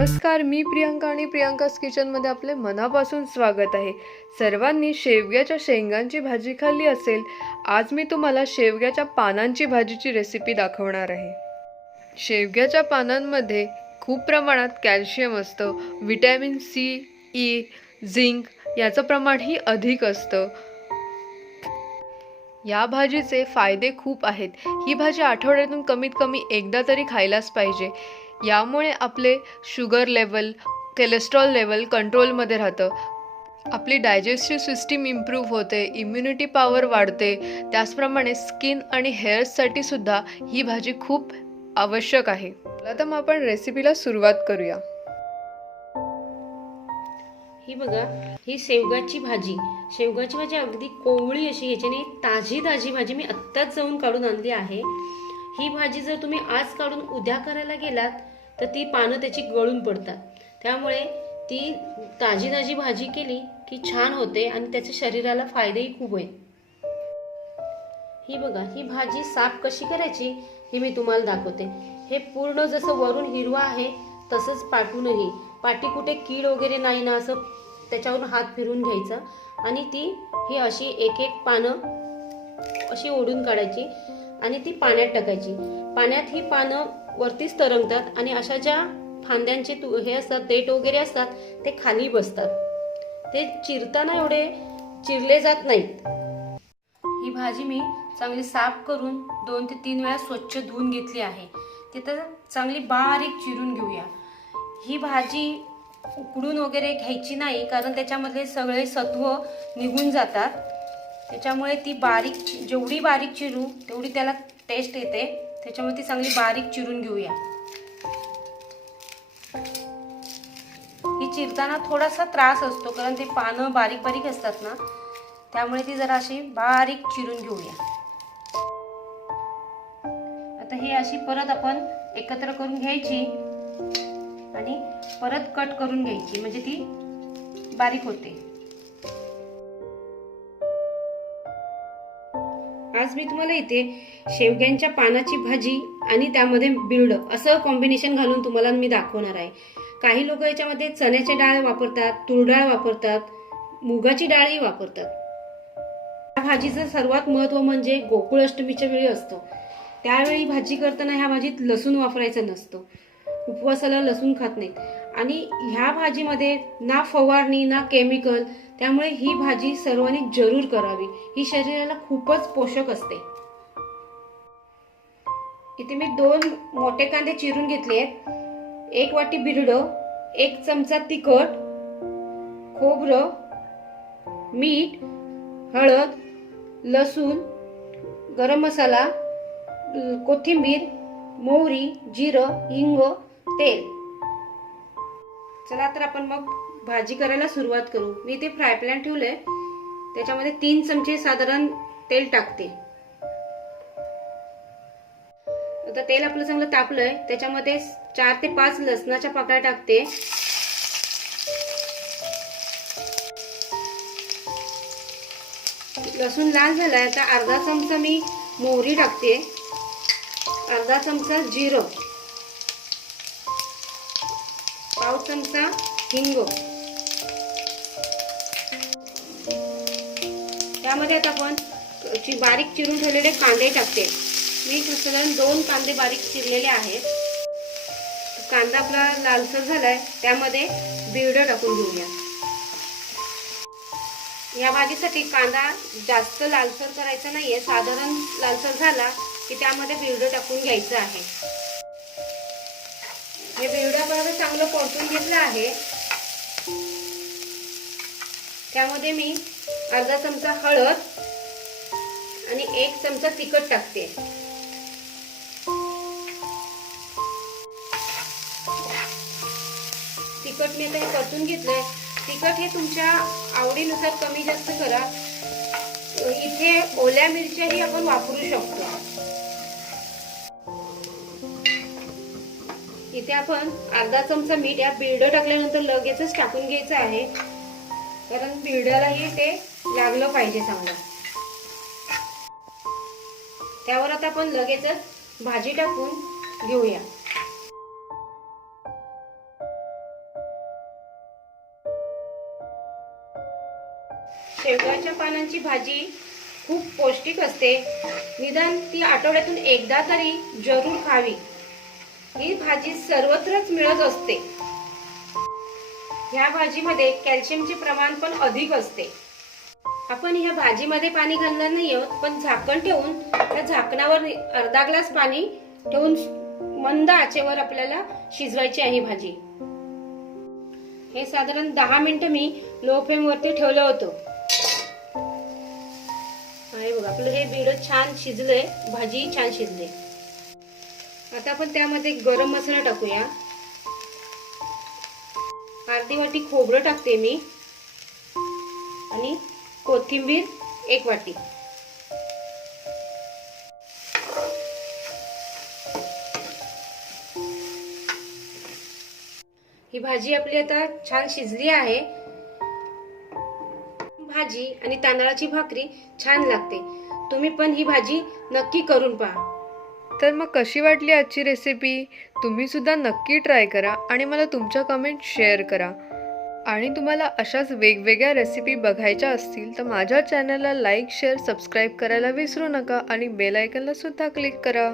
नमस्कार, मी प्रियांका आणि प्रियांकाज किचनमध्ये आपले मनापासून स्वागत आहे. सर्वांनी शेवग्याच्या शेंगांची भाजी खाल्ली असेल. आज मी तुम्हाला शेवग्याच्या पानांची भाजीची रेसिपी दाखवणार आहे. शेवग्याच्या पानांमध्ये खूप प्रमाणात कॅल्शियम असतं. व्हिटॅमिन सी, ई, झिंक याचं प्रमाणही अधिक असतं. या भाजीचे फायदे खूप आहेत. ही भाजी आठवड्यातून कमीत कमी एकदा तरी खायलाच पाहिजे. यामुळे आपले शुगर लेवल, कोलेस्ट्रॉल लेवल कंट्रोलमध्ये राहतं. आपली डायजेस्टिव्ह सिस्टीम इम्प्रूव्ह होते, इम्युनिटी पॉवर वाढते. त्याचप्रमाणे स्किन आणि हेअर्ससाठी सुद्धा ही भाजी खूप आवश्यक आहे. चला तर मग आपण रेसिपीला सुरुवात करूया. ही बघा, ही शेवगाची भाजी अगदी कोवळी अशी, याच्याने ताजी भाजी मी आत्ताच जाऊन काढून आणली आहे. ही भाजी जर तुम्ही आज काढून उद्या करायला गेलात तर ती पानं त्याची गळून पडतात. त्यामुळे ती ताजी भाजी केली की छान होते आणि त्याच्या शरीराला फायदेही खूप आहेत. ही बघा, ही भाजी साफ कशी करायची हे मी तुम्हाला दाखवते. हे पूर्ण जसं वरून हिरवा आहे तसंच पाठूनही, पाठी कुठे कीड वगैरे नाही ना, असं त्याच्यावरून हात फिरून घ्यायचा आणि ही अशी एक एक पानं अशी ओढून काढायची आणि ती पाण्यात टाकायची. पाण्यात ही पानं वरतीच तरंगतात आणि अशा ज्या फांद्यांचे हे असतात, देठ वगैरे असतात, ते खाली बसतात. ते चिरताना एवढे चिरले जात नाहीत. ही भाजी मी चांगली साफ करून 2 ते 3 वेळा स्वच्छ धुवून घेतली आहे. तिथं चांगली बारीक चिरून घेऊया. ही भाजी उकडून वगैरे घ्यायची नाही, कारण त्याच्यामधले सगळे सत्व निघून जातात. त्याच्यामुळे ती जेवढी बारीक चिरू तेवढी त्याला टेस्ट येते. त्याच्यामुळे ती चांगली बारीक चिरून घेऊया. ही चिरताना थोडासा त्रास असतो, कारण ते पानं बारीक असतात ना, त्यामुळे ती जरा अशी बारीक चिरून घेऊया. आता ही अशी परत आपण एकत्र करून घ्यायची आणि परत कट करून घ्यायची, म्हणजे ती बारीक होते. आज मी तुम्हाला इथे शेवग्यांच्या पानाची भाजी आणि त्यामध्ये बिरड असं कॉम्बिनेशन घालून तुम्हाला मी दाखवणार आहे. काही लोक याच्यामध्ये चण्याची डाळ वापरतात, तूर डाळ वापरतात, मुगाची डाळही वापरतात. या भाजीचं सर्वात महत्त्व म्हणजे गोकुळाष्टमीच्या वेळी असतं. त्यावेळी भाजी करताना ह्या भाजीत लसूण वापरायचं नसतं. उपवासाला लसूण खात नाहीत आणि ह्या भाजीमध्ये ना फवारणी ना केमिकल. त्यामुळे ही भाजी सर्वांनी जरूर करावी. ही शरीराला खूपच पोषक असते. इथे मी 2 मोठे कांदे चिरून घेतले आहेत, 1 वाटी बिरड, 1 चमचा तिखट, खोबरं, मीठ, हळद, लसूण, गरम मसाला, कोथिंबीर, मोहरी, जिरं, हिंग, तेल. चला तर आपण मग भाजी करायला सुरुवात करू. मी इथे फ्राय पॅन ठेवलंय, त्याच्यामध्ये 3 चमचे साधारण तेल टाकते. आता तेल आपलं चांगलं तापलंय, त्याच्यामध्ये 4 ते 5 लसणाच्या पाकळ्या टाकते. लसूण लाल झालाय, आता अर्धा चमचा मी मोहरी टाकते, अर्धा चमचा जिरं, पाव चमचा हिंग. त्यामध्ये आता आपण बारीक चिरून ठेवलेले कांदे टाकते. मी साधारण 2 कांदे बारीक चिरलेले आहेत. कांदा आपला लालसर झालाय, त्यामध्ये बिरड टाकून घेऊया. या भाजीसाठी कांदा जास्त लालसर करायचा नाहीये, साधारण लालसर झाला की त्यामध्ये बिरड टाकून घ्यायचं आहे. हे बिरड आपण चांगलं परतून घेतलं आहे. त्यामध्ये मी अर्धा चमचा हळद आणि 1 चमचा तिखट टाकते. तिखट मी आता हे परतून घेतलंय. तिखट हे तुमच्या आवडीनुसार कमी जास्त करा. इथे ओल्या मिरच्याही आपण वापरू शकतो. इथे आपण अर्धा चमचा मीठ या बिरड टाकल्यानंतर लगेचच टाकून घ्यायचं आहे, कारण बिरडालाही ते लागलं पाहिजे चांगलं. त्यावर आता आपण लगेचच भाजी टाकून घेऊया. शेवगाच्या पानांची भाजी खूप पौष्टिक असते. निदान ती आठवड्यातून एकदा तरी जरूर खावी. ही भाजी सर्वत्रच मिळत असते. ह्या भाजीमध्ये कॅल्शियमचे प्रमाण पण अधिक असते. आपण ह्या भाजीमध्ये पाणी घालणार नाही आहोत, पण झाकण ठेवून त्या झाकणावर अर्धा ग्लास पाणी ठेवून मंद आचेवर आपल्याला शिजवायची आहे भाजी. हे साधारण 10 मिनिटं मी लो फ्लेम वरती ठेवलं होतं. आहे बघा, आपलं हे बिडं छान शिजलंय, भाजी छान शिजली. आता आपण त्यामध्ये गरम मसाला टाकूया. अर्धी वाटी खोबरं टाकते मी आणि कोथिंबीर 1 वाटी. ही भाजी आपली आता छान शिजली आहे. भाजी आणि तांदळाची भाकरी छान लागते. तुम्ही पण ही भाजी नक्की करून पहा. तर मग कशी वाटली आजची रेसिपी? तुम्ही सुद्धा नक्की ट्राय करा आणि मला तुमच्या कमेंट शेअर करा. आणि तुम्हाला अशाच वेगवेगळ्या रेसिपी बघायच्या असतील तर माझ्या चॅनलला लाईक, शेअर, सबस्क्राईब करायला विसरू नका आणि बेल आयकॉनला सुद्धा क्लिक करा.